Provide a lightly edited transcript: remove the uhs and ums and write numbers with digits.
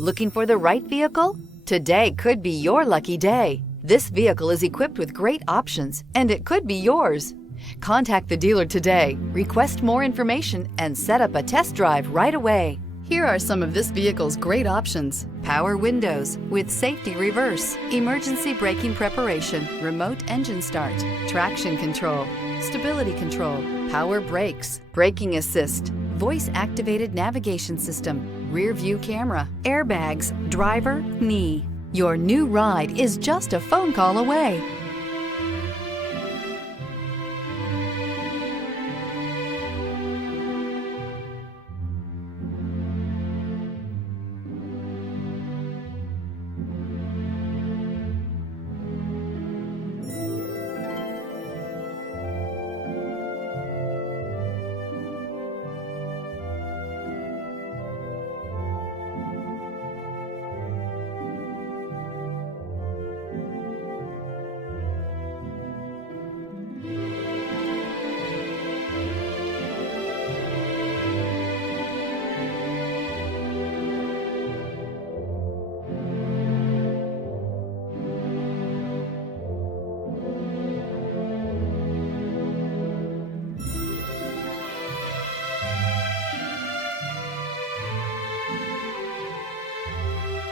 Looking for the right vehicle? Today could be your lucky day. This vehicle is equipped with great options, and it could be yours. Contact the dealer today, request more information, and set up a test drive right away. Here are some of this vehicle's great options: power windows with safety reverse, emergency braking preparation, remote engine start, traction control, stability control, power brakes, braking assist, voice activated navigation system, rear view camera, airbags, driver, knee. Your new ride is just a phone call away.